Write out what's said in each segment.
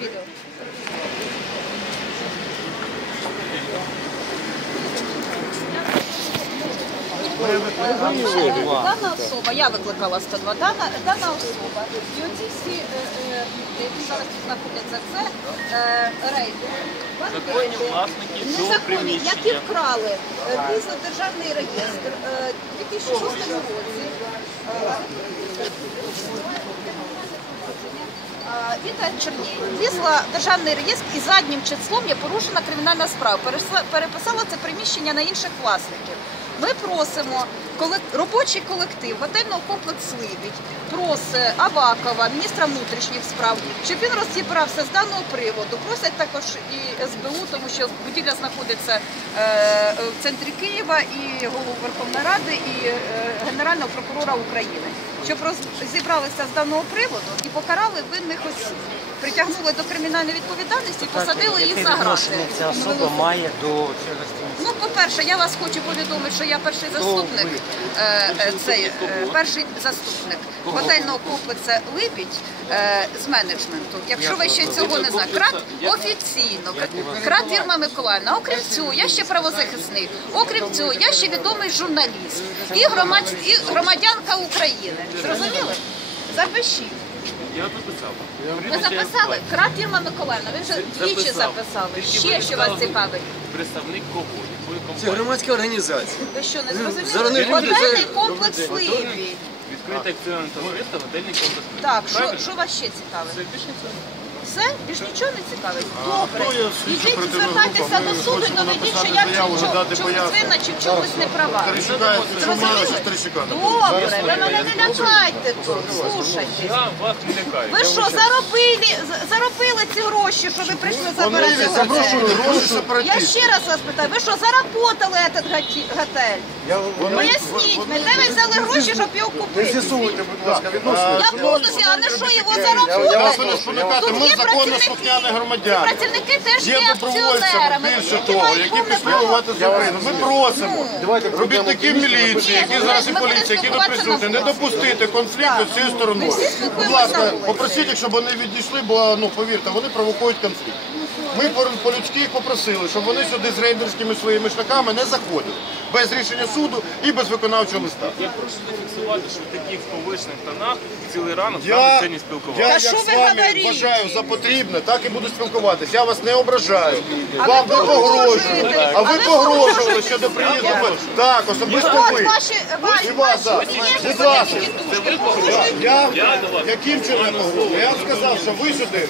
Відео. Дана особа, я викликала 102, дана, дана особа, і оці всі, е, е, які зараз тут знаходяться, це е, рейди. Законні власники цього Незаконні, приміщення. які вкрали е, державний реєстр е, у 2006 році. Е, Віта Черній влізла в державний реєстр і заднім числом є порушена кримінальна справа. Переписала це приміщення на інших власників. Ми просимо робочий колектив готельного комплексу Либідь просить Авакова, міністра внутрішніх справ, щоб він розібрався з даного приводу. Просять також і СБУ, тому що будівля знаходиться е, в центрі Києва і голову Верховної Ради, і е, Генерального прокурора України, щоб розібралися з даного приводу і покарали винних осіб. Притягнули до кримінальної відповідальності і посадили їх за грати. ця особа має до цього Ну, по-перше, я вас хочу повідомити, що я перший заступник, е, е, цей, е, перший заступник готельного комплексу Липідь е, з менеджменту. Якщо ви ще цього не знаєте, крат офіційно, крат Ірма Миколаївна. Окрім цього, я ще правозахисник. Окрім цього, я ще відомий журналіст і, громад... і громадянка України. Зрозуміли? Запишіть. Я записав. Ви записали? Крат Ірма Миколаївна. Ви вже двічі записали. Ще що вас цікавить. Представник кого? Якої Це громадська організація. Ви що, не Зараз зрозуміли? не люди, Готельний це- комплекс Либідь. Відкрите акціонне товариство, готельний комплекс. Так, що, що вас ще цікавить? Це більше цього. Все? Більш нічого не цікавить? Добре. Ідіть, звертайтеся до суду і доведіть, що я чомусь винна чи в чомусь не права. Зрозуміли? Добре, ви мене не лякайте тут, слушайте. Я вас не лякаю. Ви що, заробили, з- заробили ці гроші, що ви прийшли забирати готель? Я ще раз вас питаю, ви що, заработали этот готі- готель? Поясніть, мені, де ви взяли гроші, щоб його купити? З'ясуйте, будь ласка, відношення. Я буду, а не що його Я вас заработали? спонукати, Тут є законно працівники. слухняні громадяни. Працівники теж Є добровольцями, акціонерами. більше того, які пішли воювати за Україну. Ми просимо робітників міліції, які зараз і поліції, які тут присутні, не допустити конфлікту з цією стороною. Будь ласка, попросіть їх, щоб вони відійшли, бо ну повірте, вони провокують конфлікт. Ми по- по-людськи їх попросили, щоб вони сюди з рейдерськими своїми шляхами не заходили. Без рішення суду і без виконавчого листа. Я прошу зафіксувати, що в таких повишених тонах цілий ранок з Я, нами сьогодні спілкувалися. я Та як що з ви вами говорите? вважаю за потрібне, так і буду спілкуватися. Я вас не ображаю. А Вам не погрожую. погрожуєте. А ви погрожували щодо приїзду. Так, особисто ви. ваші, ваші, І вас. Будь ласка. погрожують. Я, яким чином я погрожую? Я вам сказав, що ви сюди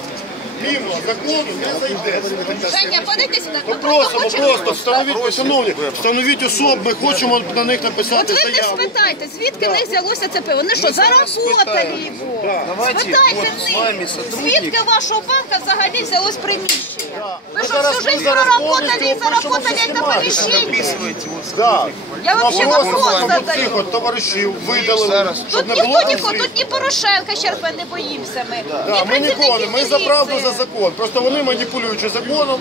мимо закону не зайдете. Женя, подайте сюди. Ми Ми просимо, хочемо- просто встановіть, шановні, встановіть особ, ми хочемо на них От написати ви не заяву. спитайте, звідки в них взялося це пиво? Вони що, заработали його? Спитайте в них, звідки вашого банка взагалі взялось приміщення? Ви що, всю жизнь повністю і заработали всю это схематику. Я вообще Просто, вопрос задаю. цих от товаришів видали. щоб Тут не було ніхто нікого, конфлікту. тут ні Порошенка, ще раз ми не боїмося ми. Да, Ні ми ніколи, ми за правду, за міліції. закон. Просто вони, маніпулюючи законом,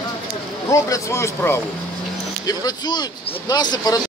роблять свою справу. І працюють нас сепаратистами.